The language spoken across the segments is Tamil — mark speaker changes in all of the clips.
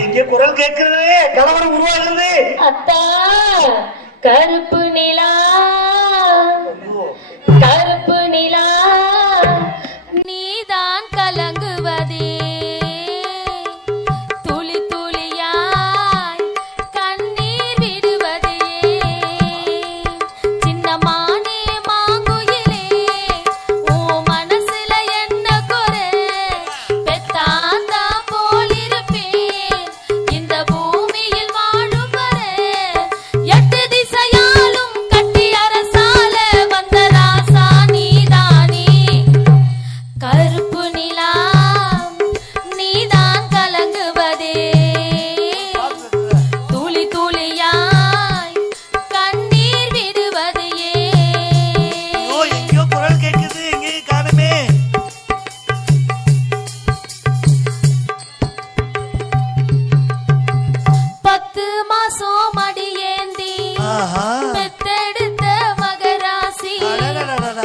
Speaker 1: எங்கே குரல் கேட்கிறது கணவன் உருவாகுது.
Speaker 2: அத்தா! கருப்பு நிலா! மாசம் மடியேந்தி
Speaker 1: ஆஹா.
Speaker 2: பெத்தெடுத்த மகராசி.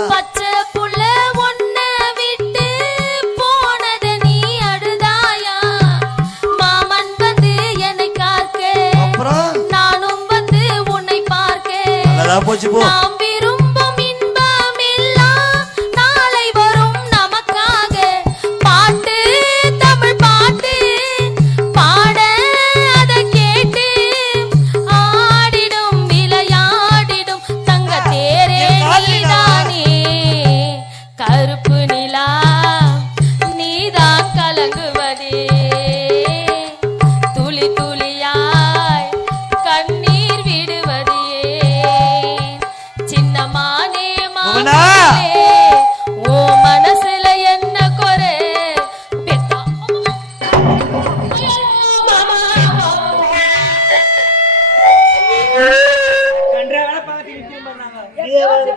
Speaker 2: பச்சை புள்ள ஒன்ன விட்டு போனத நீ அழுதாயா மாமன் வந்து என்னை காக்க
Speaker 1: அப்புறம்?
Speaker 2: நானும் வந்து உன்னை பார்க்க. நாம் விரும்பும்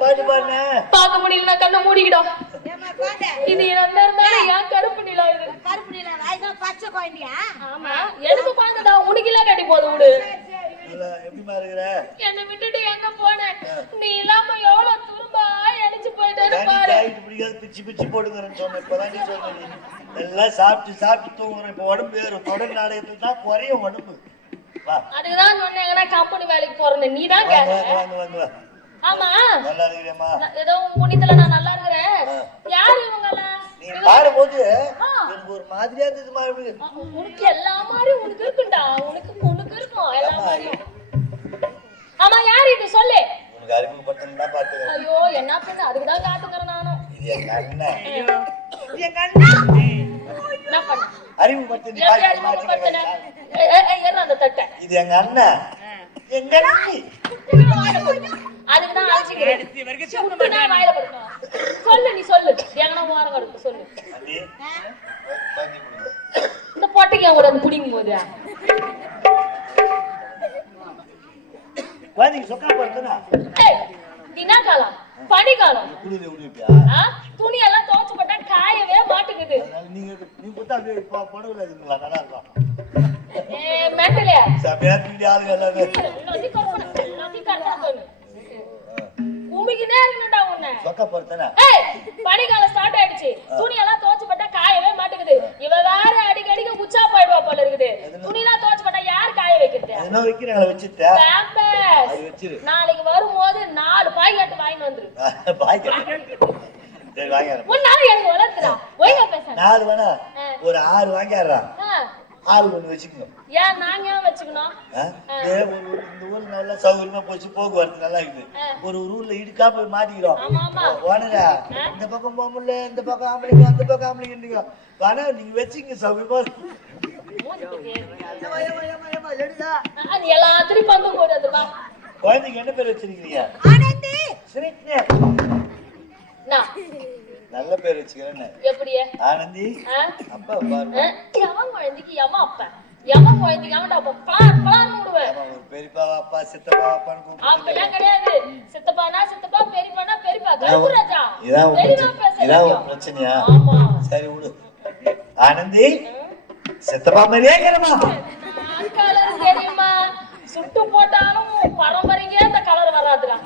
Speaker 2: பாட்டு
Speaker 1: பாடுன
Speaker 2: பார்க்க முடியல நான் கண்ணை மூடிக்கிட்டோம் இது என்ன இருந்தாலும் ஏன் கருப்பு நிலா இது.
Speaker 3: பச்சை குழந்தையா?
Speaker 2: ஆமா எனக்கு குழந்தைடா? உனக்கு இல்ல கட்டி விடு.
Speaker 1: எப்படிமா இருக்கிற?
Speaker 2: என்னை விட்டுட்டு எங்க போன? நீ இல்லாம எவ்வளவு துரும்பா அடிச்சு போயிட்டேன்னு பாரு.
Speaker 1: பிடிக்காது பிச்சு பிச்சு போடுங்கிறேன்னு சொன்னேன். இப்பதான் நீ எல்லாம் சாப்பிட்டு சாப்பிட்டு தூங்குறேன். இப்போ உடம்பு ஏறும் தொடர் நாடகத்துல தான் குறையும் உடம்பு. வா.
Speaker 2: அதுக்குதான் சொன்னேங்கன்னா கம்பெனி வேலைக்கு போறேன் நீ தான்
Speaker 1: வாங்க.
Speaker 2: ஆமா.
Speaker 1: நல்லா இருக்கிறேம்மா.
Speaker 2: நான் ஏதோ புண்ணியத்துல நான் நல்லா இருக்கிறேன். யாரு இவங்க
Speaker 1: நீ பாடும்போது எனக்கு ஒரு மாதிரியா இருந்தது மாதிரி
Speaker 2: உனக்கு எல்லா மாதிரி உனக்கு இருக்குண்டா உனக்கு உனக்கு இருக்கும். எல்லா மாதிரியும். ஆமா யாரு இது? சொல்லு.
Speaker 1: உனக்கு அறிமுகப்படுத்தணும் தான் பாத்துக்கிறேன்
Speaker 2: ஐயோ என்ன பண்ண அதுக்குதான் காத்துக்கிறேன் நானும்.
Speaker 1: இது அண்ணன்
Speaker 2: என்ன பண்ண?
Speaker 1: அறிமுகப்படுத்தி
Speaker 2: அறிமுகப்படுத்தின? அந்த தட்டை.
Speaker 1: இது எங்க அண்ணன் எங்க அண்ணி
Speaker 2: அதுக்குதான் அழைச்சிக்கிறேன் வாயில போடுங்க. சொல்லு நீ சொல்லு. எங்கனா ஓரம் கிடக்கு சொல்லு.
Speaker 1: அண்ணி. தண்ணி குடிங்க.
Speaker 2: இந்த பொட்டைக்கு கூட வந்து பிடிக்கும் போது.
Speaker 1: குழந்தைக்கு சொக்கா
Speaker 2: தினா காலம் பனி காலம்? துணி எல்லாம் துவைச்சு போட்டா காயவே மாட்டுக்குது
Speaker 1: நீங்க நீ கொடுத்தா அப்படியே ப- புடவைல இருக்குங்களா நல்லா இருக்கும்.
Speaker 2: ஏ மெண்டலே
Speaker 1: செமையா தூண்டி ஆளுங்க எல்லாமே
Speaker 2: பனிக்காலம் ஸ்டார்ட் ஆயிடுச்சு. துணி எல்லாம் துவைச்சு போட்டா காயவே மாட்டேங்குது. இவ வேற அடிக்கடிக்கு உச்சா போயிடுவா போல இருக்குது. துணி எல்லாம் துவைச்சு போட்டா யார் காய வைக்கிறது?
Speaker 1: என்ன வைக்கிறாங்களா வச்சுட்டா?
Speaker 2: பேம்பஸ்.
Speaker 1: அது வச்சிரு.
Speaker 2: நாளைக்கு வரும்போது நாலு பாக்கெட் வாங்கிட்டு வந்துரு.
Speaker 1: பாய்க்க சரி வாங்க
Speaker 2: முன்னால எனக்கு வளர்த்துறா? ஒய்ங்க பேச
Speaker 1: நாலு வேணா. ஒரு ஆறு வாங்கிடுறான் ஆள் ஒண்ணு
Speaker 2: ஏன் ஏன் வச்சுக்கணும்?
Speaker 1: ஆ? ஏ, ஒரு ஊர் இந்த ஊர் நல்லா சௌகரியமா போச்சு போக்குவரத்து நல்லா இருக்குது. ஒரு ஒரு ஊர்ல இடுக்கா போய் மாட்டிக்கிறோம். ஓனரா இந்த பக்கம் போக முடியல இந்த பக்கம் ஆம்பளைங்க அந்த பக்கம் ஆம்பளைங்க வேணா நீங்க வச்சுங்க சௌகரியமா.
Speaker 2: எல்லாத்துலயும் பங்கு
Speaker 1: குழந்தைக்கு என்ன பேர் வச்சிருக்கீங்க நல்ல பேர் வச்சுக்கிறேன்னு.
Speaker 2: எப்படியே?
Speaker 1: ஆனந்தி? அப்பா பாரு?
Speaker 2: எவன் குழந்தைக்கு எவன் அப்ப. எவன் குழந்தைக்கு அவன்டா அப்ப பலார் பலார்னு விடுவேன்.
Speaker 1: ஆமா, ஒரு பெரியப்பா அப்பா சித்தப்பா அப்பான்னு கூப்பிட்டு
Speaker 2: அப்படிலாம் கிடையாது. சித்தப்பானா சித்தப்பா பெரியப்பானா பெரியப்பா. கருப்புராஜா.
Speaker 1: இதான் இதான்
Speaker 2: தெரியும்.
Speaker 1: பிரச்சனையா?
Speaker 2: ஆமா.
Speaker 1: சரி விடு. ஆனந்தி சித்தப்பா மாதிரியே
Speaker 2: கலர் தெரியுமா? சுட்டு போட்டாலும் பரம்பரைக்கே அந்த கலர் வராதுடா.